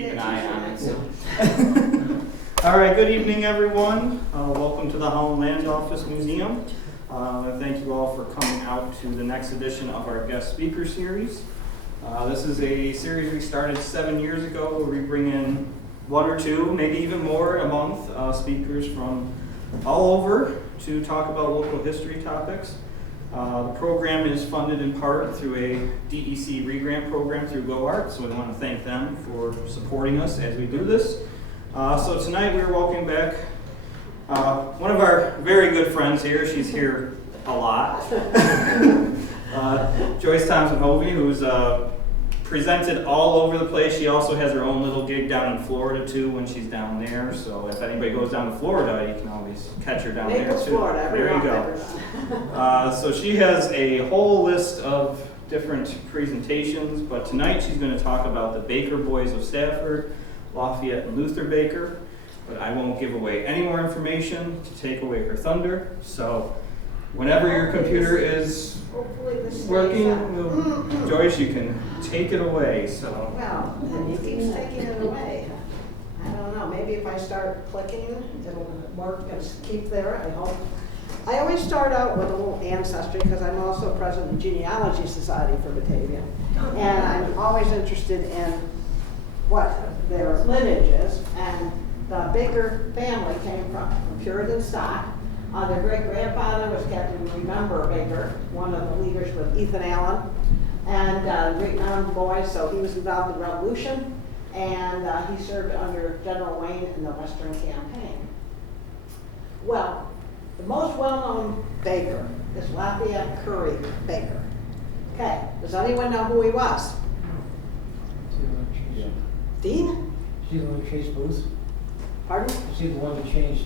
keep an eye on it. So. All right, good evening, everyone. Welcome to the Holland Land Office Museum. Thank you all for coming out to the next edition of our guest speaker series. This is a series we started 7 years ago where we bring in one or two, maybe even more a month, speakers from all over to talk about local history topics. The program is funded in part through a DEC regrant program through GoArt, so we want to thank them for supporting us as we do this. So tonight we're welcoming back one of our very good friends here. She's here a lot. Joyce Thompson-Hovey, who's presented all over the place. She also has her own little gig down in Florida too when she's down there. So if anybody goes down to Florida, you can always catch her down there too. Florida, there you go. So she has a whole list of different presentations, but tonight she's going to talk about the Baker Boys of Stafford, Lafayette and Luther Baker. But I won't give away any more information to take away her thunder. So whenever your computer is working, Joyce, you can take it away. So. Well, and he keeps taking it away. I don't know, maybe if I start clicking, it'll work and keep there, I hope. I always start out with a little ancestry because I'm also president of the Genealogy Society for Batavia. And I'm always interested in what their lineage is. And the Baker family came from Puritan stock. Their great-grandfather was Captain Remember Baker, one of the leaders with Ethan Allen, and great mountain boy, so he was involved in the Revolution, and he served under General Wayne in the Western Campaign. Well, the most well-known Baker is Lafayette Curry Baker. Okay, does anyone know who he was? Dean? She's the one who chased Booth. Pardon? Is he the one who chased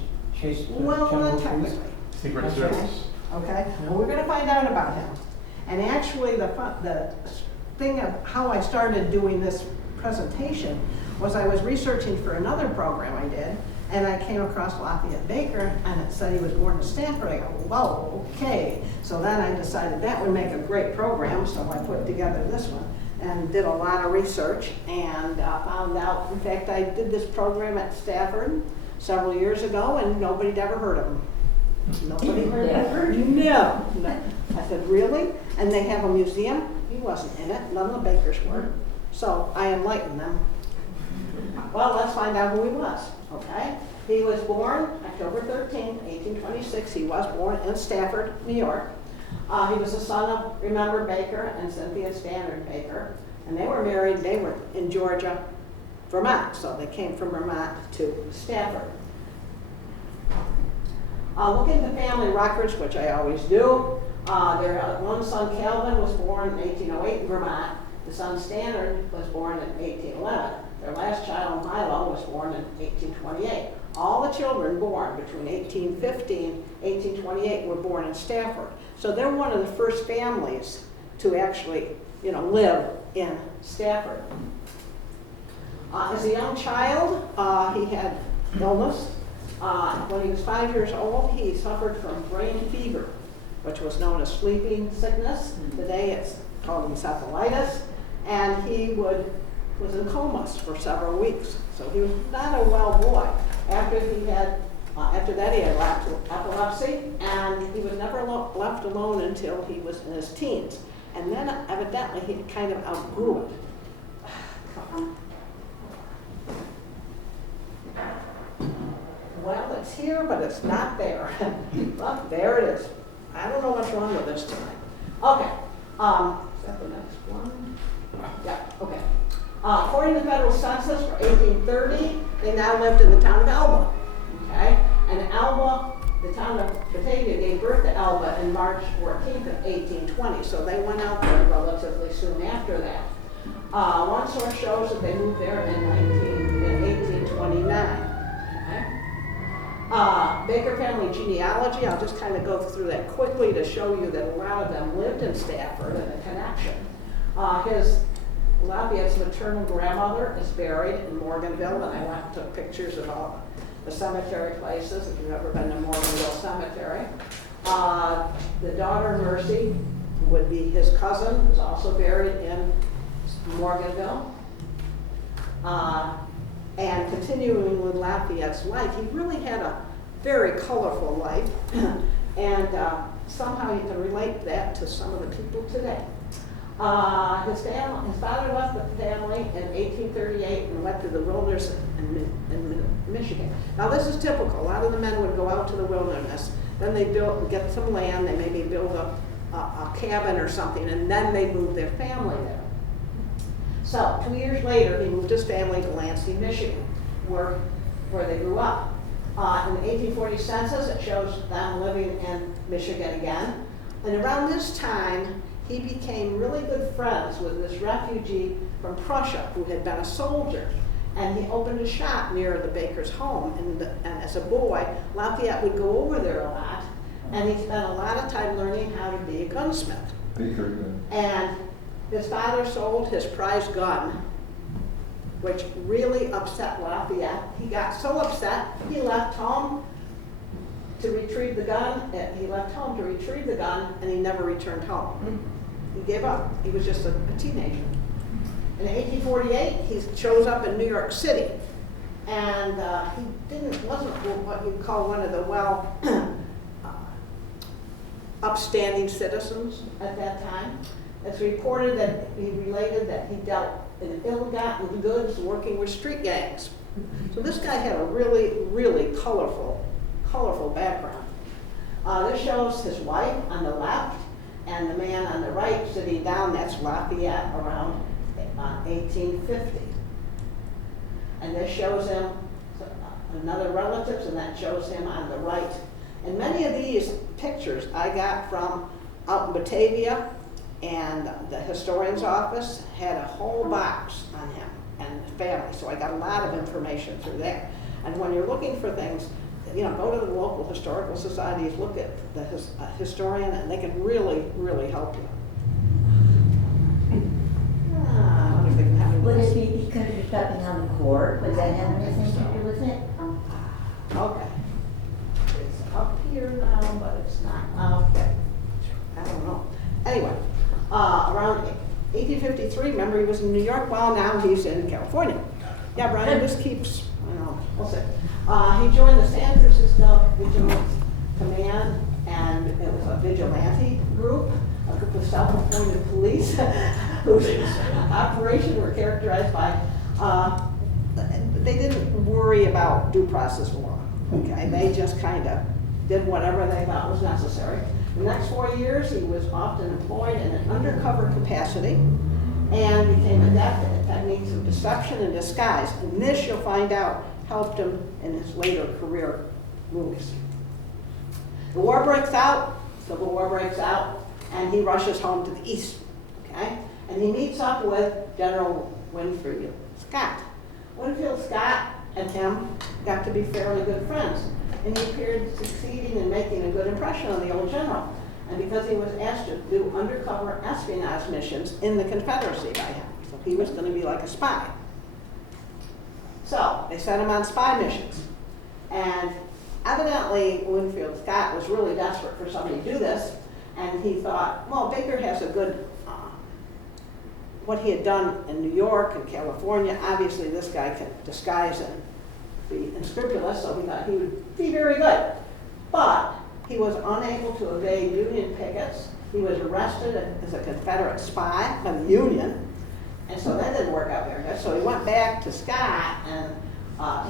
Well, John not Wilkes Booth? technically. Secret Service. Okay, well, we're going to find out about him. And actually, the thing of how I started doing this presentation was I was researching for another program I did, and I came across Lafayette Baker, and it said he was born in Stafford. I go, whoa, okay. So then I decided that would make a great program, so I put together this one and did a lot of research and found out, in fact, I did this program at Stafford several years ago, and nobody'd ever heard of him. Nobody heard of him? No. I said, really? And they have a museum? He wasn't in it. None of the Bakers were. So I enlightened them. Well, let's find out who he was, okay? He was born October 13, 1826. He was born in Stafford, New York. He was the son of Remember Baker and Cynthia Standard Baker. And they were married. They were in Georgia, Vermont. So they came from Vermont to Stafford. Looking at the family records, which I always do, their one son, Calvin, was born in 1808 in Vermont. The son, Standard, was born in 1811. Their last child, Milo, was born in 1828. All the children born between 1815 and 1828 were born in Stafford. So they're one of the first families to actually, live in Stafford. As a young child, he had illness. When he was 5 years old, he suffered from brain fever, which was known as sleeping sickness. Today it's called encephalitis, and he was in comas for several weeks. So he was not a well boy. After that he had epilepsy, and he was never left alone until he was in his teens. And then evidently he kind of outgrew it. Well, it's here, but it's not there. Well, there it is. I don't know what's wrong with this tonight. Okay. Is that the next one? Yeah, okay. According to the federal census for 1830, they now lived in the town of Elba. Okay? And Elba, the town of Batavia gave birth to Elba in March 14th of 1820, so they went out there relatively soon after that. One source shows that they moved there in 1829. Baker family genealogy, I'll just kind of go through that quickly to show you that a lot of them lived in Stafford and a connection. Lafayette's maternal grandmother is buried in Morganville, and I went and took pictures of all the cemetery places, if you've ever been to Morganville Cemetery. The daughter, Mercy, would be his cousin, is also buried in Morganville. And continuing with Lafayette's life, he really had a very colorful life. And somehow you can relate that to some of the people today. His father left the family in 1838 and went to the wilderness in Michigan. Now this is typical. A lot of the men would go out to the wilderness, then they get some land, they maybe build a cabin or something, and then they move their family there. So 2 years later, he moved his family to Lansing, Michigan, where they grew up. In the 1840 census, it shows them living in Michigan again. And around this time, he became really good friends with this refugee from Prussia who had been a soldier. And he opened a shop near the Baker's home. And as a boy, Lafayette would go over there a lot. And he spent a lot of time learning how to be a gunsmith. Baker gun. And his father sold his prize gun, which really upset Lafayette. He got so upset, he left home to retrieve the gun. He left home to retrieve the gun, and he never returned home. He gave up. He was just a teenager. In 1848, he shows up in New York City, and he wasn't what you'd call one of the upstanding citizens at that time. It's reported that he related that he dealt in ill-gotten goods working with street gangs. So this guy had a really, really colorful background. This shows his wife on the left and the man on the right sitting down. That's Lafayette around 1850. And this shows him another relatives, and that shows him on the right. And many of these pictures I got from out in Batavia, and the historian's office had a whole box on him and his family. So I got a lot of information through there. And when you're looking for things, go to the local historical societies, look at the historian, and they can really, really help you. I wonder if they can have any. Would it be because you're stepping on the cord? Would that have anything to do with it? Okay. It's up here now, but it's not. Okay. I don't know. Anyway, around 1853, remember he was in New York. Well, now he's in California. Yeah, Brian just keeps, we'll see. He joined the San Francisco Vigilance Command, and it was a vigilante group, a group of self-appointed police whose operations were characterized by, they didn't worry about due process law, okay? They just kind of did whatever they thought was necessary. The next 4 years, he was often employed in an undercover capacity and became adept at techniques of deception and disguise. And this, you'll find out, helped him in his later career moves. The war breaks out, Civil War breaks out, and he rushes home to the east, okay? And he meets up with General Winfield Scott. Winfield Scott and him got to be fairly good friends, and he appeared succeeding in making a good impression on the old general. And because he was asked to do undercover espionage missions in the Confederacy by him, so he was going to be like a spy. So they sent him on spy missions. And evidently, Winfield Scott was really desperate for somebody to do this. And he thought, well, Baker has a good, what he had done in New York and California, obviously this guy can disguise and be unscrupulous, so he thought he would be very good. But he was unable to evade Union pickets. He was arrested as a Confederate spy by the Union. And so that didn't work out very good. So he went back to Scott, and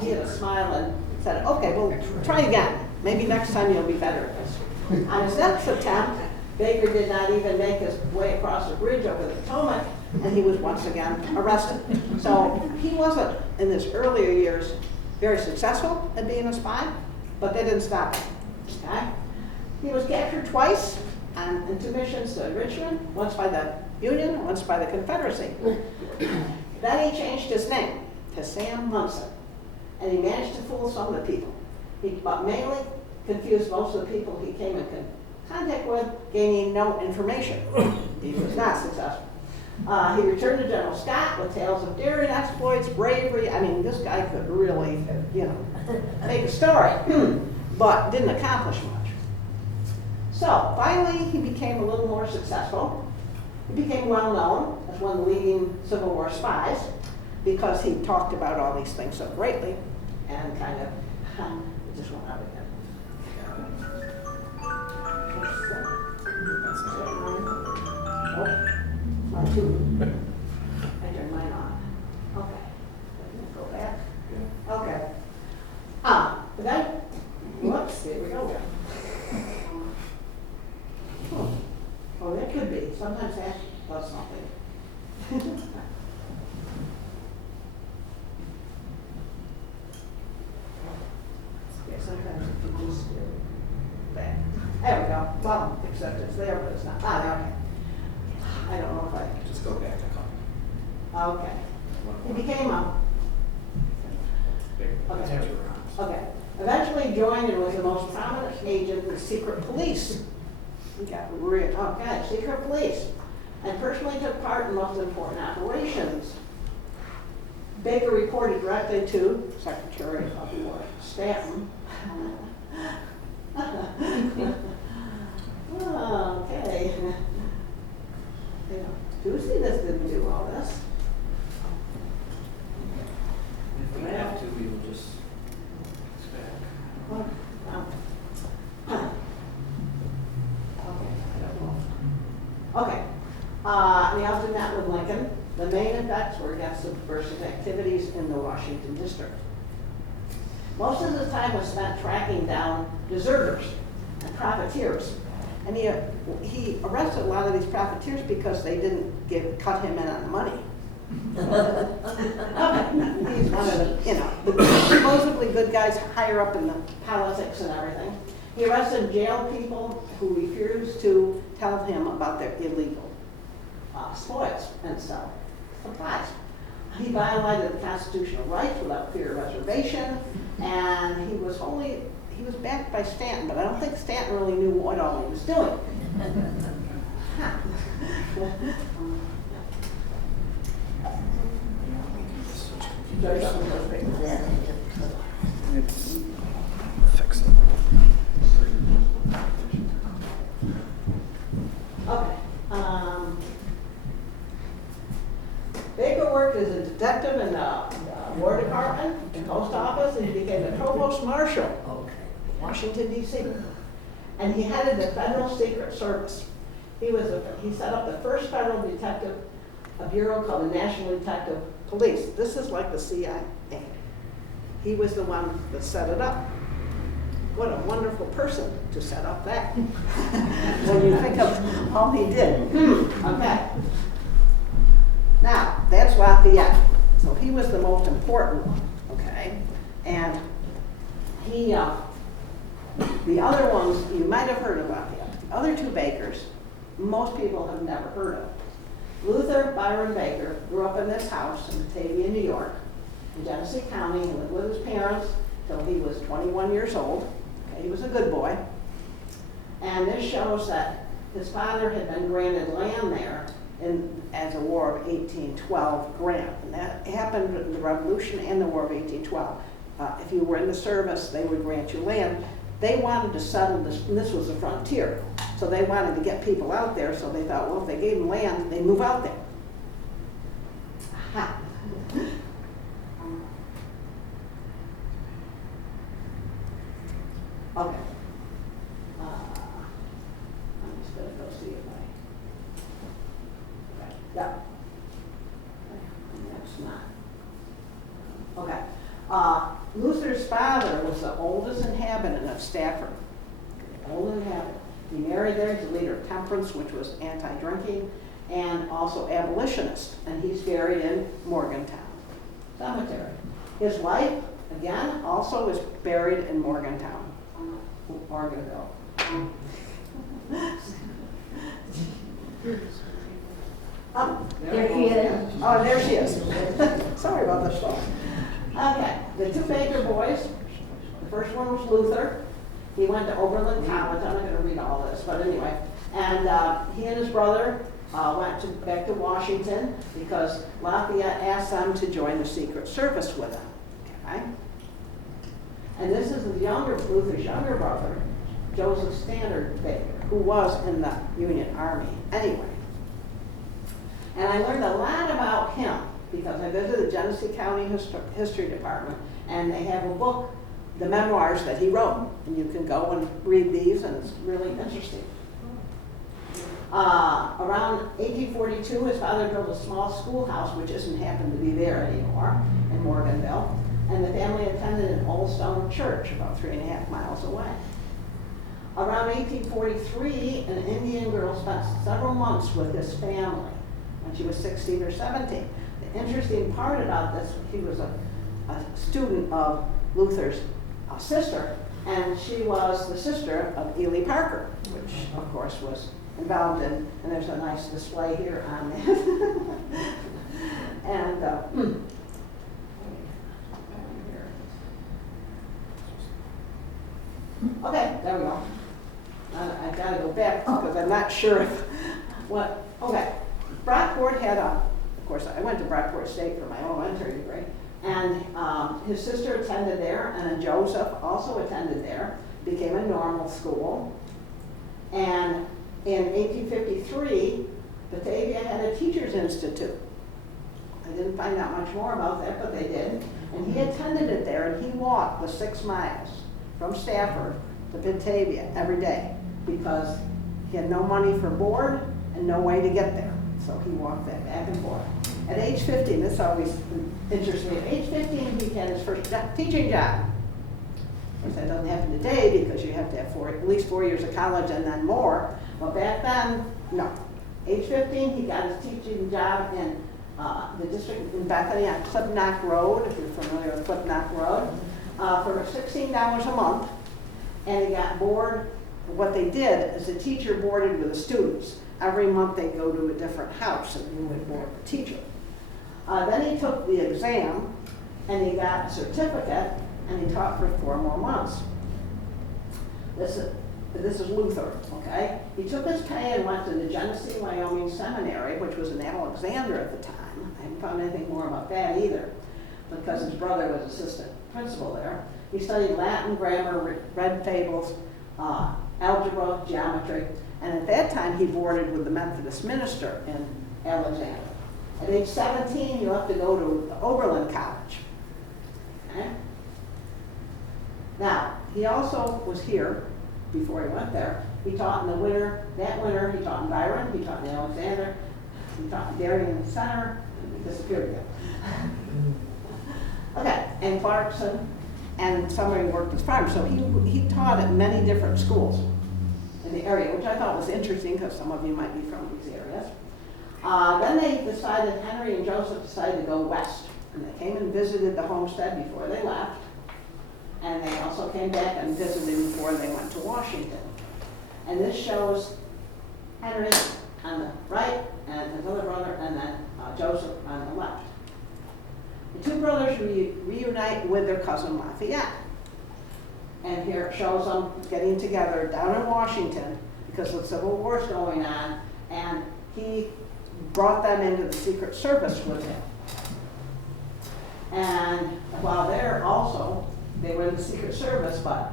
he had a smile and said, okay, well, try again. Maybe next time you'll be better at this. On his next attempt, Baker did not even make his way across the bridge over the Potomac, and he was once again arrested. So he wasn't, in his earlier years, very successful at being a spy, but they didn't stop him. Okay? He was captured twice in 2 missions to Richmond, once by the Union, once by the Confederacy. Then he changed his name to Sam Munson, and he managed to fool some of the people. He mainly confused most of the people he came in contact with, gaining no information. He was not successful. He returned to General Scott with tales of daring exploits, bravery. I mean, this guy could really, make a story, but didn't accomplish much. So finally, he became a little more successful. He became well known as one of the leading Civil War spies. because he talked about all these things so greatly, and kind of, it just went out again. Oh, my two. I turned mine on. Okay. Let me go back. Okay. Then, whoops, here we go. Oh, that could be. Sometimes that does something. Yeah, sometimes if you just do that. There we go. Well, except it's there, but it's not. There, okay. I don't know if I. Just go back a couple. Okay. He became a. Okay. Okay. Eventually joined and was the most prominent agent in the secret police. We got real, okay, secret police. And personally took part in most important operations. Baker reported directly to Secretary of War Stanton. Okay. Tuesday didn't do all this. If we have to, we will just expect. Okay. He also met with Lincoln. The main effects were against subversive activities in the Washington district. Most of his time was spent tracking down deserters and profiteers. And he arrested a lot of these profiteers because they didn't cut him in on money. He's one of the, the supposedly good guys higher up in the politics and everything. He arrested jail people who refused to tell him about their illegal spoils and so supplies. He violated the constitutional rights without fear of reservation, and he was backed by Stanton, but I don't think Stanton really knew what all he was doing. It's fixing. Okay. Baker worked as a detective in the War Department, the post office, and he became the provost marshal, Washington, D.C. And he headed the Federal Secret Service. He set up the first federal detective, a bureau called the National Detective Police. This is like the CIA. He was the one that set it up. What a wonderful person to set up that. When you think of all he did. Okay. Now, that's Lafayette. So he was the most important one, okay? And he, the other ones, you might have heard about him. The other two Bakers, most people have never heard of. Luther Byron Baker grew up in this house in Batavia, New York, in Genesee County. He lived with his parents till he was 21 years old. Okay, he was a good boy. And this shows that his father had been granted land there as a War of 1812 grant. And that happened in the Revolution and the War of 1812. If you were in the service, they would grant you land. They wanted to settle this, and this was the frontier. So they wanted to get people out there, so they thought, well, if they gave them land, they'd move out there. Aha. Okay. I'm just going to go see if okay. Yeah. That's not. Okay. Luther's father was the oldest inhabitant of Stafford. Old inhabitant. He married there. He's a leader of temperance, which was anti-drinking, and also abolitionist. And he's buried in Morgantown Cemetery. His wife, again, also is buried in Morgantown. Morganville. Oh, There he is. Oh, there she is. Sorry about this phone. Okay, the two Baker boys. The first one was Luther. He went to Oberlin College. I'm not going to read all this, but anyway. And he and his brother went back to Washington because Lafayette asked them to join the Secret Service with him. Okay? And this is Luther's younger brother, Joseph Standard Baker, who was in the Union Army anyway. And I learned a lot about him because I visited the Genesee County History Department, and they have a book, the memoirs that he wrote, and you can go and read these, and it's really interesting. Around 1842, his father built a small schoolhouse, which doesn't happen to be there anymore, in Morganville, and the family attended an old stone church about 3.5 miles away. Around 1843, an Indian girl spent several months with his family when she was 16 or 17. The interesting part about this, he was a student of Luther's sister, and she was the sister of Ely Parker, which of course was involved in, and there's a nice display here on that. And okay, there we go. I've got to go back because I'm not sure if what. Okay, Brockport had of course, I went to Brockport State for my elementary degree, and his sister attended there, and then Joseph also attended there. Became a normal school, and in 1853, Batavia had a teachers' institute. I didn't find out much more about that, but they did. And he attended it there, and he walked the 6 miles from Stafford to Batavia every day because he had no money for board and no way to get there. So he walked that back and forth. At age 15, this always interests me, at age 15 he had his first teaching job. Of course that doesn't happen today because you have to have at least 4 years of college and then more. But back then, no. Age 15 he got his teaching job in the district in Bethany on Clipnock Road, if you're familiar with Clipnock Road, for $16 a month. And he got board. What they did is the teacher boarded with the students. Every month they go to a different house and you would board the teacher. Then he took the exam and he got a certificate and he taught for 4 more months. This is Luther, okay? He took his pay and went to the Genesee, Wyoming Seminary, which was in Alexander at the time. I haven't found anything more about that either, because his brother was assistant principal there. He studied Latin, grammar, read fables, algebra, geometry, and at that time he boarded with the Methodist minister in Alexander. At age 17, he left to go to the Oberlin College. Okay? Now, he also was here before he went there. He taught in the winter, that winter he taught in Byron, he taught in Alexander, he taught in Darien Center, and he disappeared again. Okay, and Clarkson, and somebody worked as farm, so he taught at many different schools in the area, which I thought was interesting because some of you might be from these areas. Then they decided, Henry and Joseph decided to go west, and they came and visited the homestead before they left. And they also came back and visited before they went to Washington. And this shows Henry on the right, and his other brother, and then Joseph on the left. The 2 brothers reunite with their cousin Lafayette. And here it shows them getting together down in Washington because the Civil War's going on, and he brought them into the Secret Service with him. And while they're also, they were in the Secret Service, but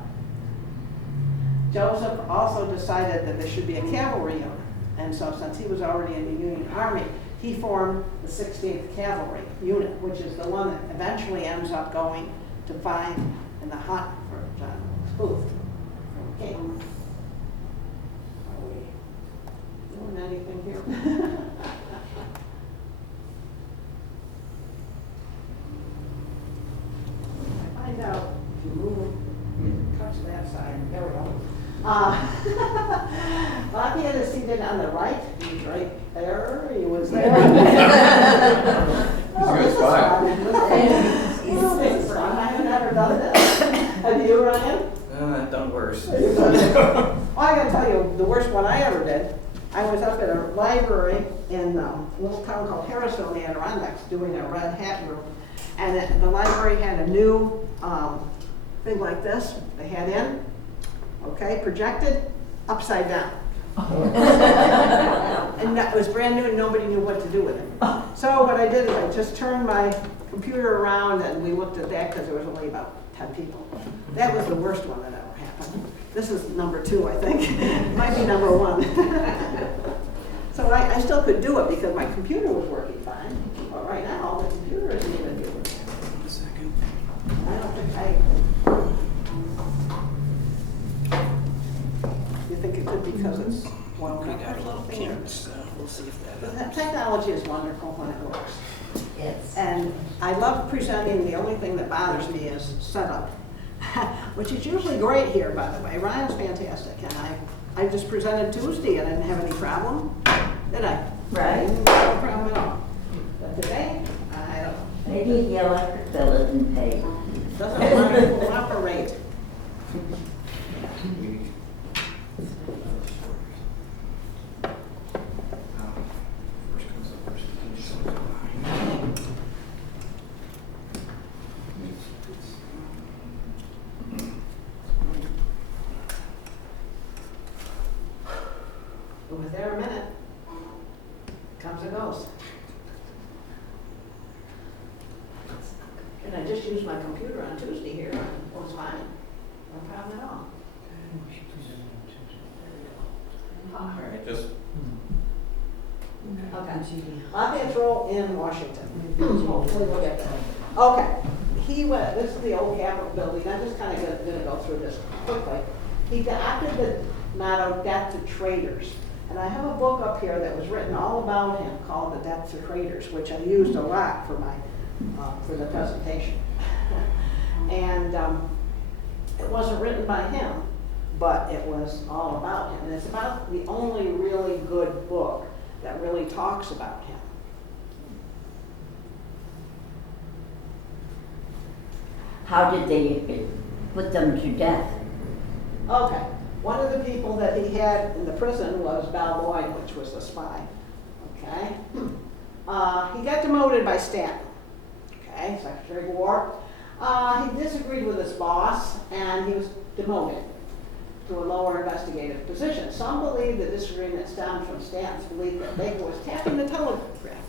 Joseph also decided that there should be a cavalry unit. And so since he was already in the Union Army, he formed the 16th Cavalry Unit, which is the one that eventually ends up going to fight in the hunt for John Wilkes Booth from King. Are we doing anything here? I find out if you move, touch that side, there we go. Lafayette is seated on the right. He's right there. He was there. He's a good spy. This is fun. I have never done this. Have you, Ryan? I've done worse. Well, I gotta tell you, the worst one I ever did, I was up at a library in a little town called Harrisville, the Adirondacks, doing a red hat room. And the library had a new thing like this, they had in. Okay, projected upside down. And that was brand new and nobody knew what to do with it. So what I did is I just turned my computer around and we looked at that because there was only about 10 people. That was the worst one that ever happened. This is number 2, I think. It might be number 1. So I still could do it because my computer was working fine, all right now, the computer isn't even doing it. One second. I don't think you think it could be because it's one We got a little finger? kink, so we'll see if that helps. Technology is wonderful when it works. Yes. And I love presenting. The only thing that bothers me is setup, which is usually great here, by the way. Ryan's fantastic, and I just presented Tuesday and I didn't have any problem, did I? Right. No problem at all. But today, I don't know. Maybe the electric bill isn't paid. Doesn't want to cooperate. First comes up, first behind. Was there a minute? Comes and goes. And I just used my computer on Tuesday here, and it was fine. No problem at all. All right, just Okay. Lafayette's role in Washington. Hopefully we'll get there. Okay. This is the old Capitol building. I'm just kind of going to go through this quickly. He adopted the motto, "Death to Traitors." And I have a book up here that was written all about him called "The Death to Traitors," which I used a lot for for the presentation. And it wasn't written by him, but it was all about him. And it's about the only really good book that really talks about him. How did they put them to death? Okay, one of the people that he had in the prison was Balboa, which was a spy. Okay, he got demoted by Stanton. Okay, Secretary of War. He disagreed with his boss, and he was demoted to a lower investigative position. Some believe the disagreement stemmed from Stanton's belief that Baker was tapping the telegraph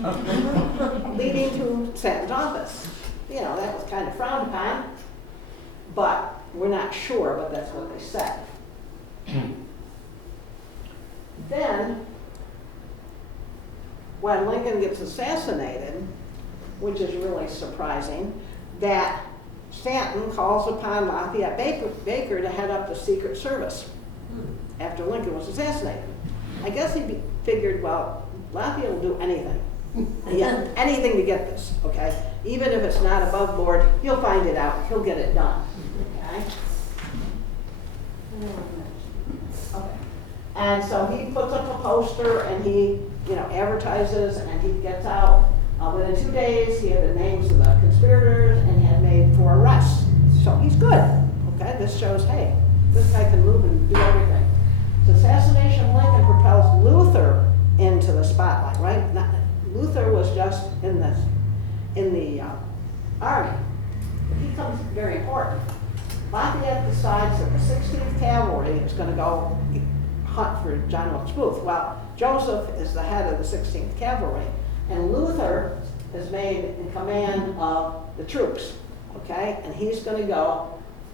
line, leading to Stanton's office. You know, that was kind of frowned upon, but we're not sure, but that's what they said. Then, when Lincoln gets assassinated, which is really surprising, that Stanton calls upon Lafayette Baker to head up the Secret Service after Lincoln was assassinated. I guess he figured, well, Lafayette will do anything. Yeah, anything to get this, okay? Even if it's not above board, he'll find it out. He'll get it done, okay? Okay. And so he puts up a poster and he, advertises, and he gets out. Within 2 days, he had the names of the conspirators and he had made 4 arrests. So he's good, okay? This shows, hey, this guy can move and do everything. The assassination of Lincoln propels Luther into the spotlight, right? Luther was just in the army. He becomes very important. Lafayette decides that the 16th Cavalry is going to go hunt for John Wilkes Booth. Well, Joseph is the head of the 16th Cavalry, and Luther is made in command of the troops, okay? And he's going to go,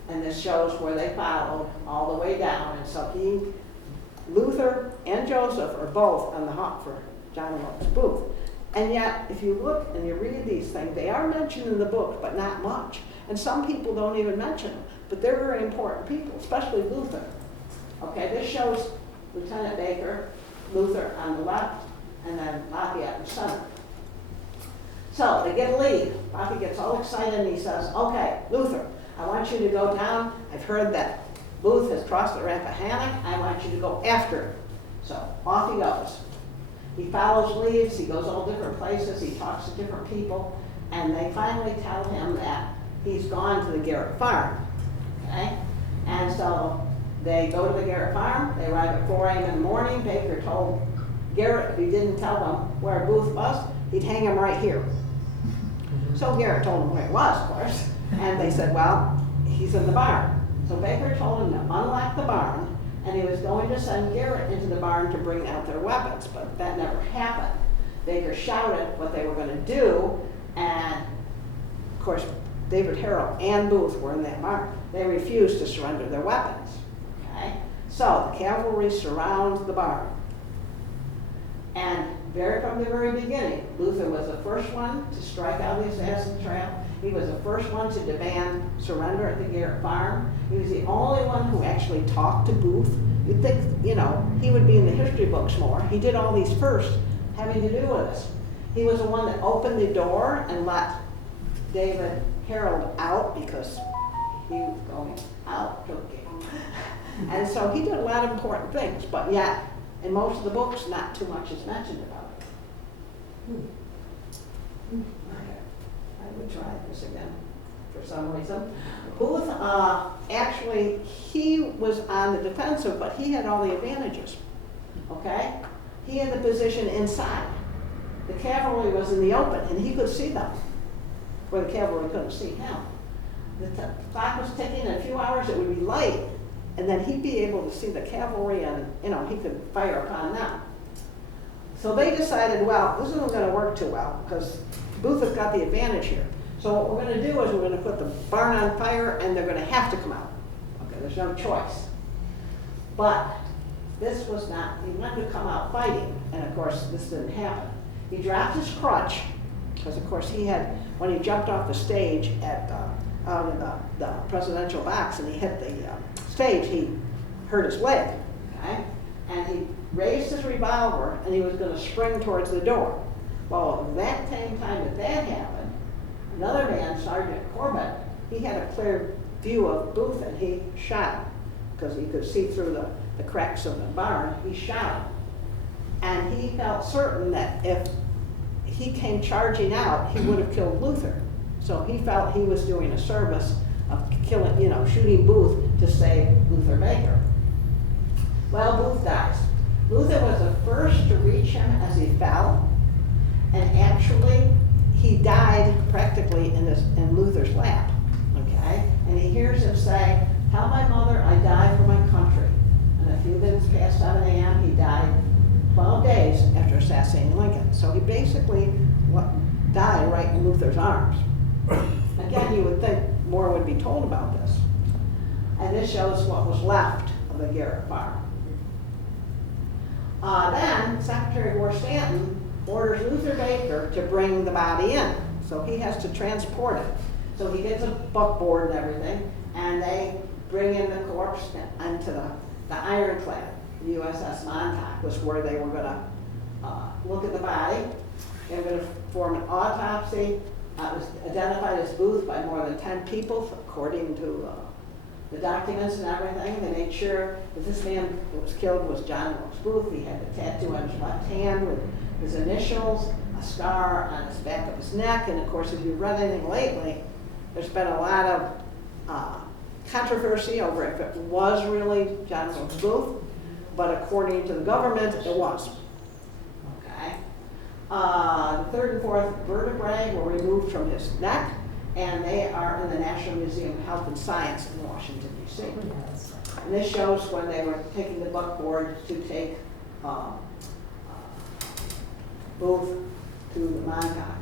and this shows where they followed all the way down. And so Luther and Joseph are both on the hunt for John Wilkes Booth. And yet, if you look and you read these things, they are mentioned in the book, but not much. And some people don't even mention them, but they're very important people, especially Luther. Okay, this shows Lieutenant Baker, Luther on the left, and then Lafayette in the center. So they get a lead. Lafayette gets all excited and he says, okay, Luther, I want you to go down. I've heard that Booth has crossed the Rappahannock. I want you to go after him. So off he goes. He follows leads, he goes all different places, he talks to different people, and they finally tell him that he's gone to the Garrett farm, okay? And so they go to the Garrett farm, they arrive at 4 a.m. in the morning. Baker told Garrett if he didn't tell them where Booth was, he'd hang him right here. So Garrett told him where it was, of course, and they said, well, he's in the barn. So Baker told him to unlock the barn, and he was going to send Garrett into the barn to bring out their weapons, but that never happened. Baker shouted what they were going to do, and of course, David Harrell and Booth were in that barn. They refused to surrender their weapons, okay? So the cavalry surrounds the barn, and from the very beginning, Luther was the first one to strike out the assassin trail. He was the first one to demand surrender at the Garrett Farm. He was the only one who actually talked to Booth. You'd think, you know, he would be in the history books more. He did all these first having to do with this. He was the one that opened the door and let David Harold out because he was going out cooking. And so he did a lot of important things, but yet, in most of the books, not too much is mentioned about it. Okay. I would try this again for some reason. Booth, actually, he was on the defensive, but he had all the advantages, okay? He had the position inside. The cavalry was in the open, and he could see them, where the cavalry couldn't see him. The clock was ticking, in a few hours it would be light, and then he'd be able to see the cavalry, and he could fire upon them. So they decided, well, this isn't going to work too well, because Booth has got the advantage here. So what we're going to do is we're going to put the barn on fire, and they're going to have to come out. Okay, there's no choice. But this was not, he wanted to come out fighting, and of course this didn't happen. He dropped his crutch, because of course he had, when he jumped off the stage at out in the presidential box and he hit the stage, he hurt his leg, okay? And he raised his revolver and he was going to spring towards the door. Well, that same time that happened, another man, Sergeant Corbett, he had a clear view of Booth and he shot him because he could see through the cracks of the barn. He shot him. And he felt certain that if he came charging out, he would have killed Luther. So he felt he was doing a service of killing, shooting Booth to save Luther Baker. Well, Booth dies. Luther was the first to reach him as he fell, and actually he died practically in Luther's lap, okay? And he hears him say, "Tell my mother I die for my country." And a few minutes past 7 a.m. he died 12 days after assassinating Lincoln. So he basically died right in Luther's arms. Again, you would think more would be told about this. And this shows what was left of the Garrett Farm. Then Secretary of War Stanton orders Luther Baker to bring the body in. So he has to transport it. So he gets a buckboard and everything, and they bring in the corpse into the ironclad. The USS Montauk was where they were going to look at the body. They were going to form an autopsy. It was identified as Booth by more than 10 people, according to the documents and everything. They made sure that this man who was killed was John Wilkes Booth. He had a tattoo on his left hand with his initials, a scar on his back of his neck, and of course, if you've read anything lately, there's been a lot of controversy over if it was really John Wilkes Booth, but according to the government, it was. Okay. The third and fourth vertebrae were removed from his neck, and they are in the National Museum of Health and Science in Washington, D.C. And this shows when they were taking the buckboard to take Booth to the Montauk.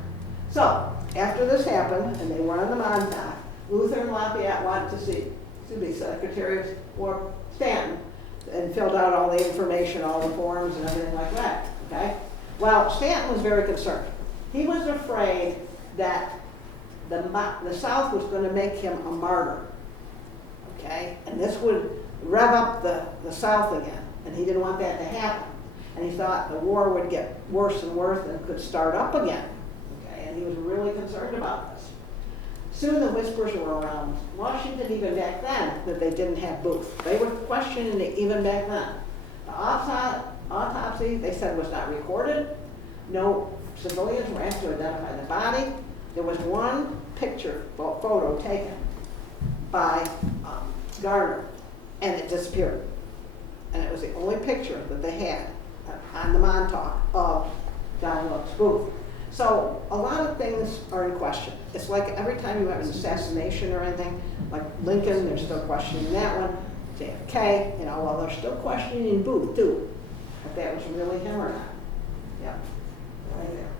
So, after this happened, and they were on the Montauk, Luther and Lafayette wanted to see Secretary of War Stanton, and filled out all the information, all the forms and everything like that, okay? Well, Stanton was very concerned. He was afraid that the South was going to make him a martyr, okay? And this would rev up the South again, and he didn't want that to happen. And he thought the war would get worse and worse and could start up again, okay? And he was really concerned about this. Soon the whispers were around Washington, even back then, that they didn't have Booth. They were questioning it even back then. The autopsy, they said, was not recorded. No civilians were asked to identify the body. There was one photo taken by Garner, and it disappeared. And it was the only picture that they had on the Montauk of John Wilkes Booth. So a lot of things are in question. It's like every time you have an assassination or anything, like Lincoln, they're still questioning that one. JFK, well, they're still questioning Booth too, if that was really him or not. Yep, right there.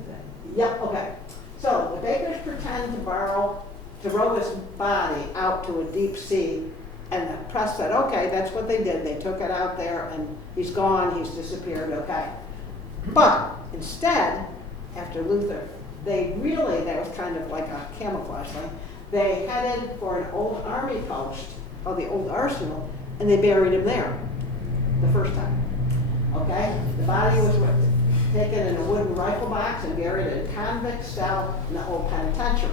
Is that? Yep, okay. So the Bakers pretend to row this body out to a deep sea, and the press said, okay, that's what they did. They took it out there, and he's gone, he's disappeared, okay. But instead, after Luther, that was kind of like a camouflage thing, they headed for an old army post called the Old Arsenal, and they buried him there the first time. Okay? The body was taken in a wooden rifle box and buried in a convict cell in the old penitentiary.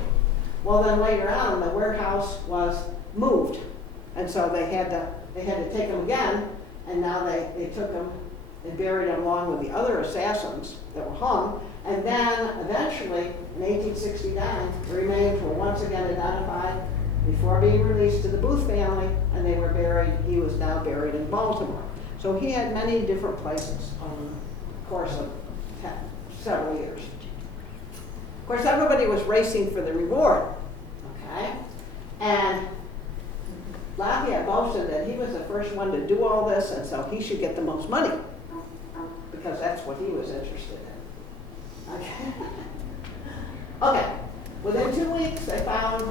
Well, then later on, the warehouse was moved, and so they had to take him again, and now they took him and buried him along with the other assassins that were hung, and then eventually, in 1869, the remains were once again identified before being released to the Booth family, and he was now buried in Baltimore. So he had many different places over the course of several years. Of course, everybody was racing for the reward, okay? And Lafayette boasted that he was the first one to do all this, and so he should get the most money, because that's what he was interested in. Okay. Okay. Within 2 weeks, they found,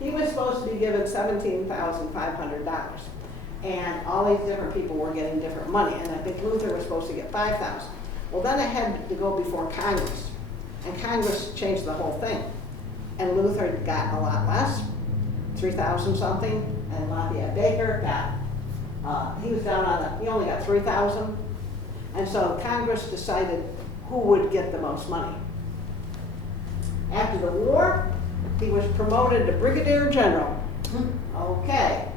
he was supposed to be given $17,500. And all these different people were getting different money. And I think Luther was supposed to get $5,000. Well, then it had to go before Congress. And Congress changed the whole thing. And Luther got a lot less, 3,000 something. And Lafayette Baker he was down on he only got 3,000. And so Congress decided who would get the most money. After the war, he was promoted to Brigadier General. Okay,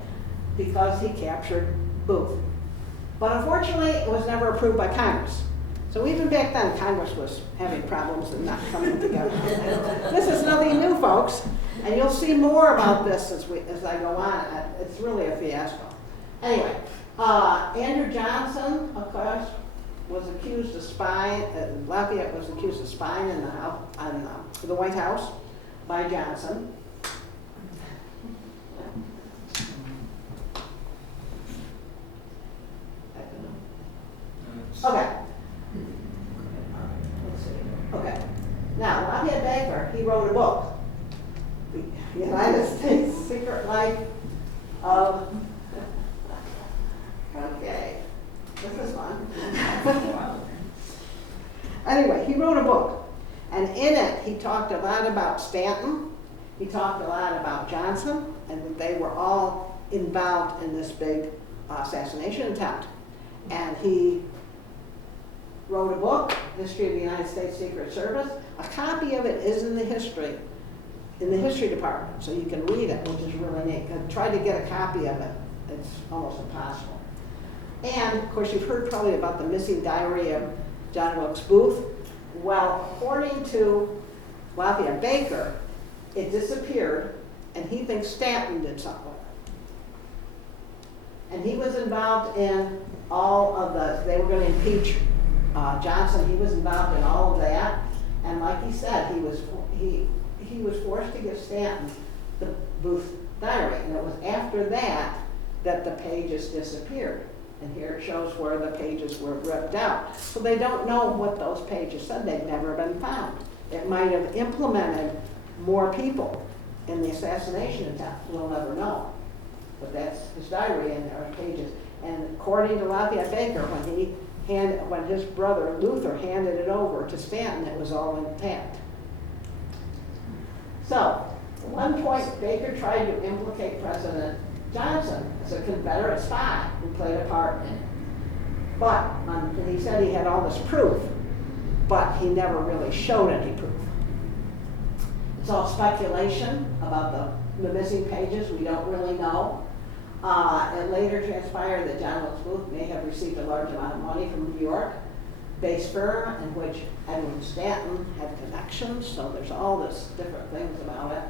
because he captured Booth. But unfortunately, it was never approved by Congress. So even back then, Congress was having problems and not coming together. This is nothing new, folks. And you'll see more about this as I go on. It's really a fiasco. Anyway, Andrew Johnson, of course, was accused of spying. Lafayette was accused of spying in the house, the White House by Johnson. Okay. Let's see. Okay. Now, Lafayette Baker, he wrote a book, The United States Secret Life of. Okay. This is fun. Anyway, he wrote a book, and in it he talked a lot about Stanton, he talked a lot about Johnson, and that they were all involved in this big assassination attempt. And he wrote a book, History of the United States Secret Service. A copy of it is in the history department, so you can read it, which is really neat. Try to get a copy of it. It's almost impossible. And, of course, you've heard probably about the missing diary of John Wilkes Booth. Well, according to Lafayette Baker, it disappeared, and he thinks Stanton did something with it. And he was involved in all of they were going to impeach Johnson. He was involved in all of that. And like he said, he was forced to give Stanton the Booth diary. And it was after that the pages disappeared. And here it shows where the pages were ripped out. So they don't know what those pages said. They've never been found. It might have implemented more people in the assassination attempt. We'll never know. But that's his diary, and there are pages. And according to Lafayette Baker, when his brother Luther handed it over to Stanton, it was all intact. So, at one point, Baker tried to implicate President Johnson as a Confederate spy who played a part in it. But he said he had all this proof, but he never really showed any proof. It's all speculation about the missing pages. We don't really know. It later transpired that John Wilkes Booth may have received a large amount of money from a New York-based firm in which Edwin Stanton had connections, so there's all this different things about it.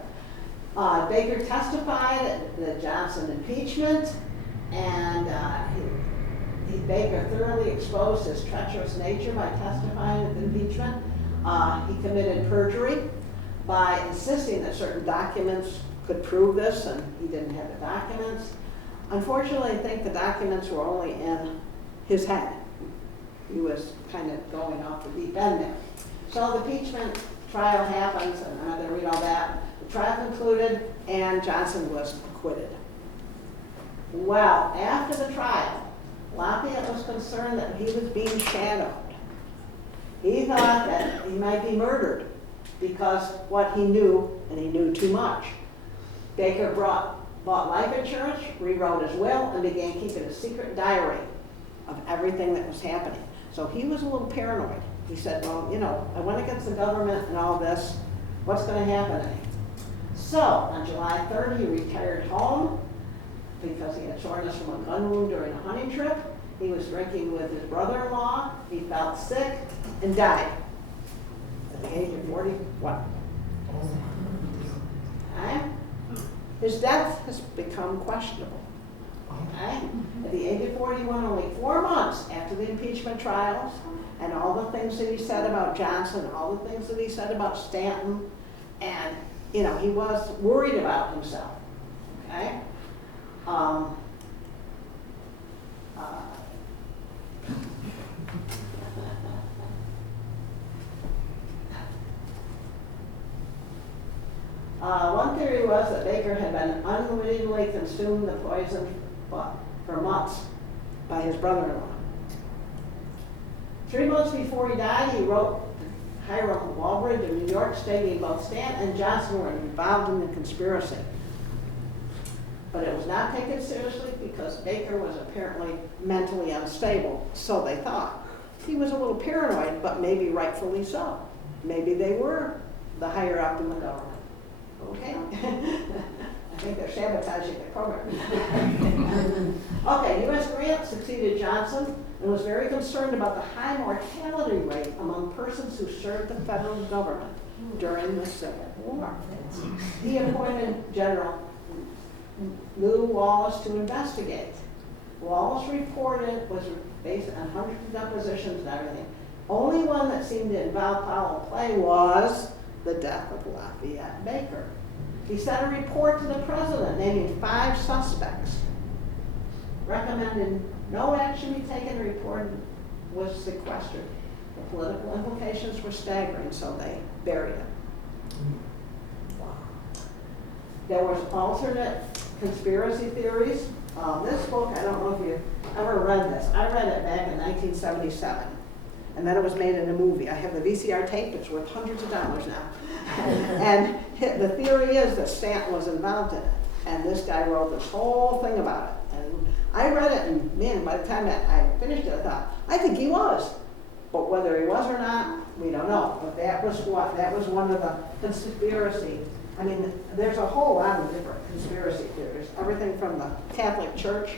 Baker testified at the Johnson impeachment, and Baker thoroughly exposed his treacherous nature by testifying at the impeachment. He committed perjury by insisting that certain documents could prove this, and he didn't have the documents. Unfortunately, I think the documents were only in his head. He was kind of going off the deep end there. So the impeachment trial happens, and I'm not going to read all that. The trial concluded, and Johnson was acquitted. Well, after the trial, Lafayette was concerned that he was being shadowed. He thought that he might be murdered because what he knew, and he knew too much. Baker bought life insurance, rewrote his will, and began keeping a secret diary of everything that was happening. So he was a little paranoid. He said, well, you know, I went against the government and all this. What's going to happen to me? So on July 3rd, he retired home because he had soreness from a gun wound during a hunting trip. He was drinking with his brother-in-law. He felt sick and died at the age of 41. Okay? His death has become questionable. Okay? At the age of 41, only 4 months after the impeachment trials, and all the things that he said about Johnson, all the things that he said about Stanton, and, you know, he was worried about himself. Okay? One theory was that Baker had been unwittingly consumed the poison for months by his brother-in-law. 3 months before he died, he wrote Hiram Walbridge of New York stating both Stanton and Johnson were involved in the conspiracy. But it was not taken seriously because Baker was apparently mentally unstable, so they thought. He was a little paranoid, but maybe rightfully so. Maybe they were the higher up in the government. Okay? I think they're sabotaging the program. Okay, U.S. Grant succeeded Johnson and was very concerned about the high mortality rate among persons who served the federal government during the Civil War. He appointed General Lew Wallace to investigate. Wallace reported was based on hundreds of depositions and everything. Only one that seemed to involve foul play was the death of Lafayette Baker. He sent a report to the president naming 5 suspects, recommending no action be taken. The report was sequestered. The political implications were staggering, so they buried it. There was alternate conspiracy theories. This book, I don't know if you've ever read this. I read it back in 1977, and then it was made in a movie. I have the VCR tape. It's worth hundreds of dollars now. And the theory is that Stanton was involved in it, and this guy wrote this whole thing about it. And I read it, and man, by the time that I finished it, I thought, I think he was. But whether he was or not, we don't know. But that was one of the conspiracy. I mean, there's a whole lot of different conspiracy theories. Everything from the Catholic Church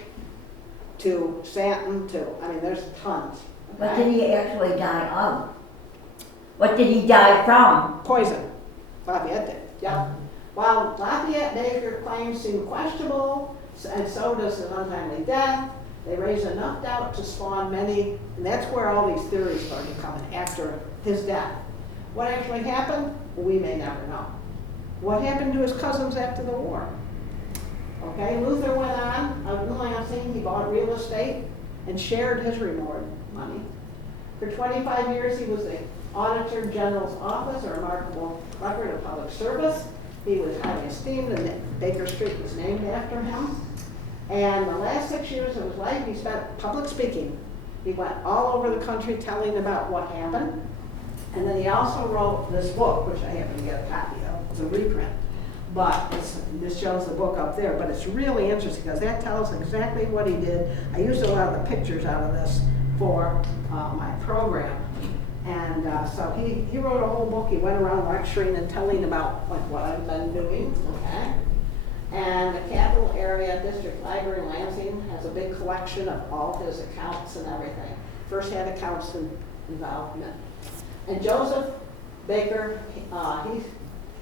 to Stanton to, I mean, there's tons. Okay? What did he actually die of? What did he die from? Poison. Lafayette did, yeah. While Lafayette Baker claims seem questionable, and so does his untimely death, they raise enough doubt to spawn many, and that's where all these theories started coming after his death. What actually happened? We may never know. What happened to his cousins after the war? Okay, Luther went on in Lansing, he bought real estate and shared his reward money. For 25 years, he was the Auditor General's office, a remarkable record of public service. He was highly esteemed, and Baker Street was named after him. And the last 6 years of his life, he spent public speaking. He went all over the country telling about what happened. And then he also wrote this book, which I happen to get a copy of. It's a reprint. But this shows the book up there. But it's really interesting because that tells exactly what he did. I used a lot of the pictures out of this for my program. And so he wrote a whole book. He went around lecturing and telling about like what I've been doing, okay? And the Capital Area District Library in Lansing has a big collection of all his accounts and everything. First-hand accounts and involvement. And Joseph Baker,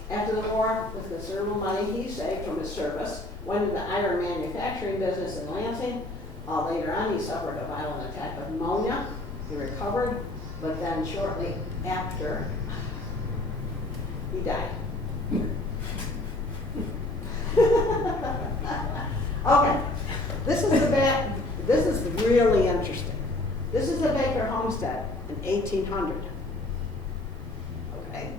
after the war, with considerable money he saved from his service, went into the iron manufacturing business in Lansing. Later on, he suffered a violent attack of pneumonia. He recovered. But then shortly after, he died. Okay, this is really interesting. This is the Baker homestead in 1800. Okay.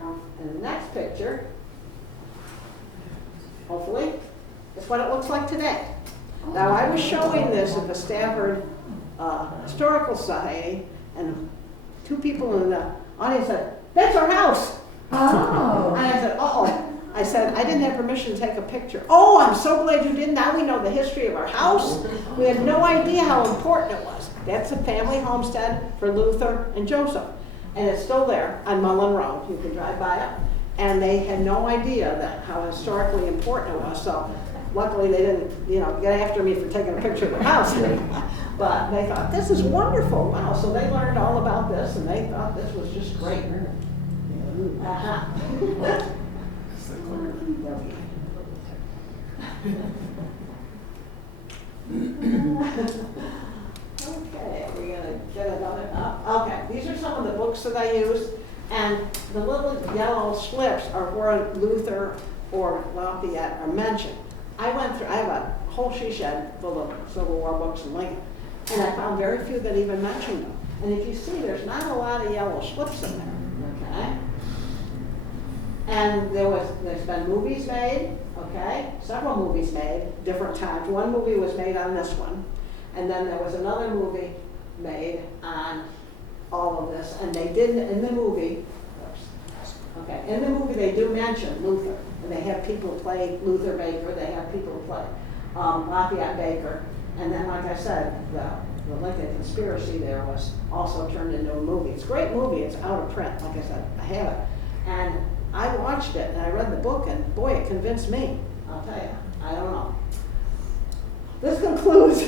And the next picture, hopefully, is what it looks like today. Now, I was showing this at the Stafford Historical Society, And two people in the audience said, "That's our house." Oh. And I said, "Uh-oh." I said, "I didn't have permission to take a picture." "Oh, I'm so glad you did. Now we know the history of our house. We had no idea how important it was." That's a family homestead for Luther and Joseph. And it's still there on Mullen Road. You can drive by it. And they had no idea that how historically important it was. So luckily they didn't, get after me for taking a picture of their house. But they thought, "This is wonderful. Wow." So they learned all about this and they thought this was just great. Uh-huh. Okay, we're gonna get another up. Okay, these are some of the books that I used, and the little yellow slips are where Luther or Lafayette are mentioned. I have a whole she shed full of Civil War books and Lincoln, and I found very few that even mentioned them. And if you see, there's not a lot of yellow slips in there, okay? And there's been movies made, okay? Several movies made, different times. One movie was made on this one. And then there was another movie made on all of this. And they did, in the movie, they do mention Luther. And they have people play Luther Baker. They have people play Lafayette Baker. And then, like I said, the Lincoln Conspiracy there was also turned into a movie. It's a great movie. It's out of print. Like I said, I have it. And I watched it and I read the book and boy, it convinced me. I'll tell you, I don't know. This concludes.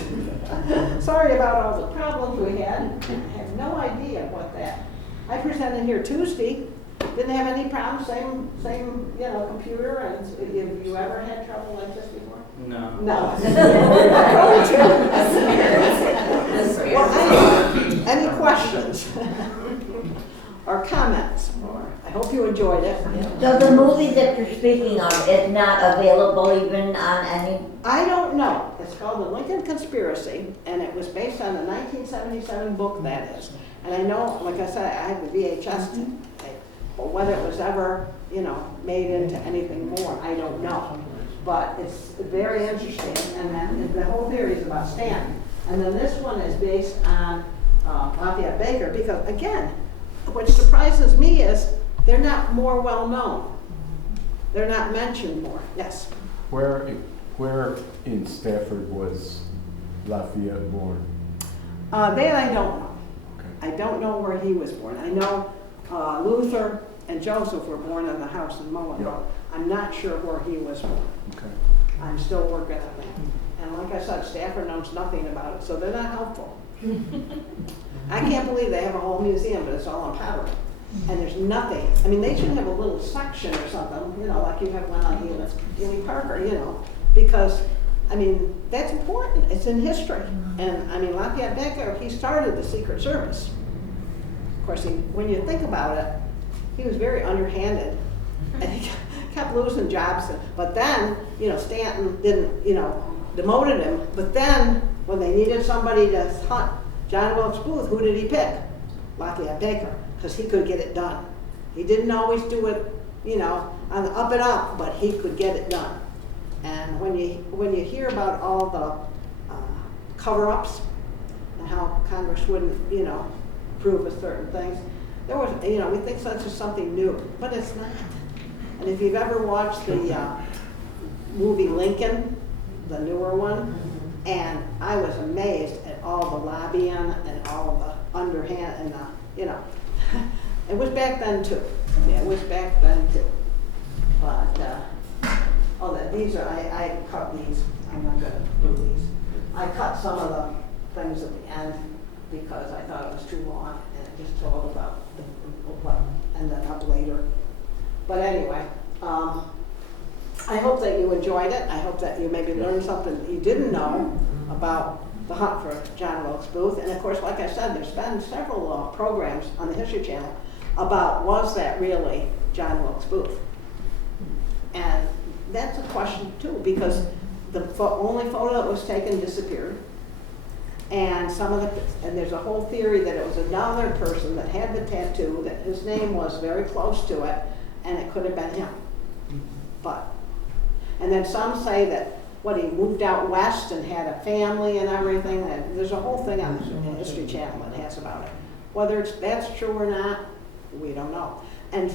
Sorry about all the problems we had. I have no idea what that. I presented here Tuesday. Didn't have any problems. Same, computer. And have you ever had trouble like this before? No. No. Well, any questions or comments? I hope you enjoyed it. So the movie that you're speaking of is not available even on any? I don't know. It's called The Lincoln Conspiracy, and it was based on the 1977 book, that is. And I know, like I said, I have the VHS tape, but whether it was ever, made into anything more, I don't know. But it's very interesting, and then the whole theory is about Stanton. And then this one is based on Lafayette Baker, because again, what surprises me is they're not more well known. They're not mentioned more. Yes? Where in Stafford was Lafayette born? That I don't know. Okay. I don't know where he was born. I know Luther and Joseph were born in the house in Mullen. Yep. I'm not sure where he was born. Okay. I'm still working on that. And like I said, Stafford knows nothing about it, so they're not helpful. I can't believe they have a whole museum, but it's all on powder. And there's nothing. I mean, they should have a little section or something, like you have one on Ely Parker, because, that's important. It's in history. And, Lafayette Baker, he started the Secret Service. Of course, when you think about it, he was very underhanded. And he kept losing jobs. But then, Stanton didn't, demoted him. But then, when they needed somebody to hunt John Wilkes Booth, who did he pick? Lafayette Baker, because he could get it done. He didn't always do it, on the up and up, but he could get it done. And when you hear about all the cover-ups and how Congress wouldn't, approve of certain things, there was, we think such as something new, but it's not. And if you've ever watched the movie Lincoln, the newer one, and I was amazed at all the lobbying and all the underhand and it was back then too. Yeah, it was back then too. But these are I cut these. I'm not gonna do these. I cut some of the things at the end because I thought it was too long and it just told about what ended up later. But anyway. I hope that you enjoyed it. I hope that you maybe learned something you didn't know about the hunt for John Wilkes Booth. And of course, like I said, there's been several programs on the History Channel about was that really John Wilkes Booth? And that's a question too, because the only photo that was taken disappeared. And and there's a whole theory that it was another person that had the tattoo, that his name was very close to it, and it could have been him. And then some say that he moved out west and had a family and everything. And there's a whole thing on the History Channel that has about it. Whether that's true or not, we don't know. And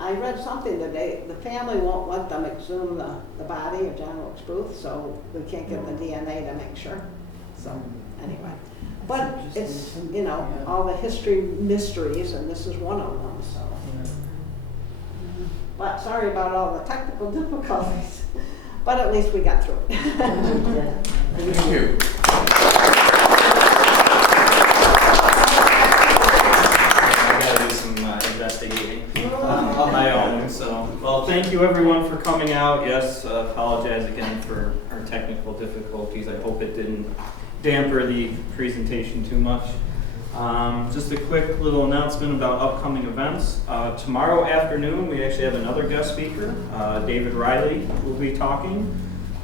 I read something today, the family won't let them exhume the body of John Wilkes Booth, so we can't get the DNA to make sure. So, anyway. But it's, you know, all the history mysteries, and this is one of them, so. But sorry about all the technical difficulties, but at least we got through it. Thank you. I gotta do some investigating on my own, so. Well, thank you everyone for coming out. Yes, apologize again for our technical difficulties. I hope it didn't damper the presentation too much. Just a quick little announcement about upcoming events. Tomorrow afternoon, we actually have another guest speaker, David Riley, who will be talking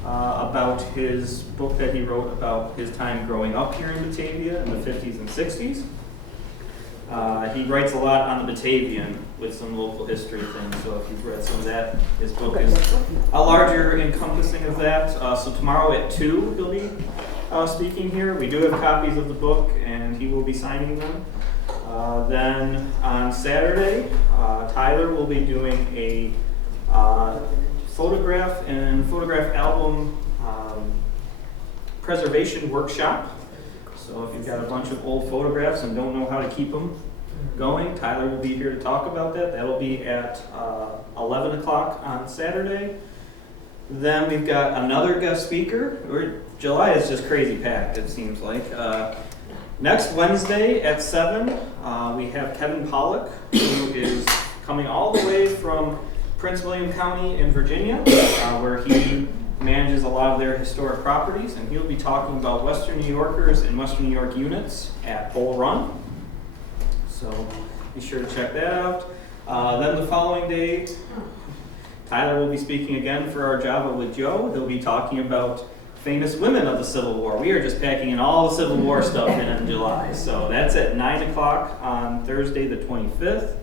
about his book that he wrote about his time growing up here in Batavia in the 50s and 60s. He writes a lot on the Batavian with some local history things, so if you've read some of that, his book is a larger encompassing of that. So tomorrow at 2, he'll be speaking here. We do have copies of the book, and he will be signing them. Then on Saturday, Tyler will be doing a photograph and photograph album preservation workshop. So if you've got a bunch of old photographs and don't know how to keep them going, Tyler will be here to talk about that. That'll be at 11 o'clock on Saturday. Then we've got another guest speaker. July is just crazy packed, it seems like. Next Wednesday at 7, we have Kevin Pollock, who is coming all the way from Prince William County in Virginia, where he manages a lot of their historic properties, and he'll be talking about Western New Yorkers and Western New York units at Bull Run. So be sure to check that out. Then the following day, Tyler will be speaking again for our Java with Joe. He'll be talking about famous women of the Civil War. We are just packing in all the Civil War stuff in July. So that's at 9 o'clock on Thursday the 25th.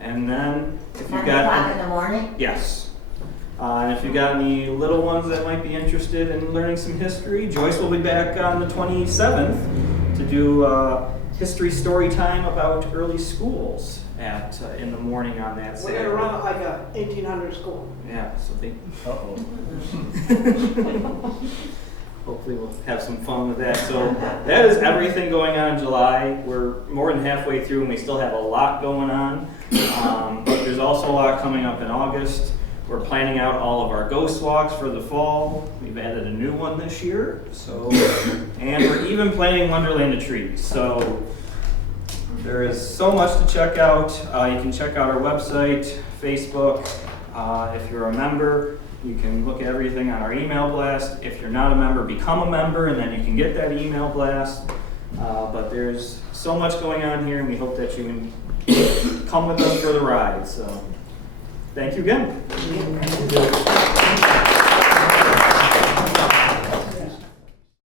And then if you've 9 got... o'clock in the morning? Yes. And if you've got any little ones that might be interested in learning some history, Joyce will be back on the 27th to do history story time about early schools in the morning on that We're Saturday. gonna run it like a 1800 school. Yeah, so they... Uh-oh. Hopefully we'll have some fun with that. So that is everything going on in July. We're more than halfway through and we still have a lot going on. But there's also a lot coming up in August. We're planning out all of our ghost walks for the fall. We've added a new one this year. And we're even planning Wonderland of Trees. So there is so much to check out. You can check out our website, Facebook. If you're a member, you can look at everything on our email blast. If you're not a member, become a member, and then you can get that email blast. But there's so much going on here, and we hope that you can come with us for the ride. So, thank you again.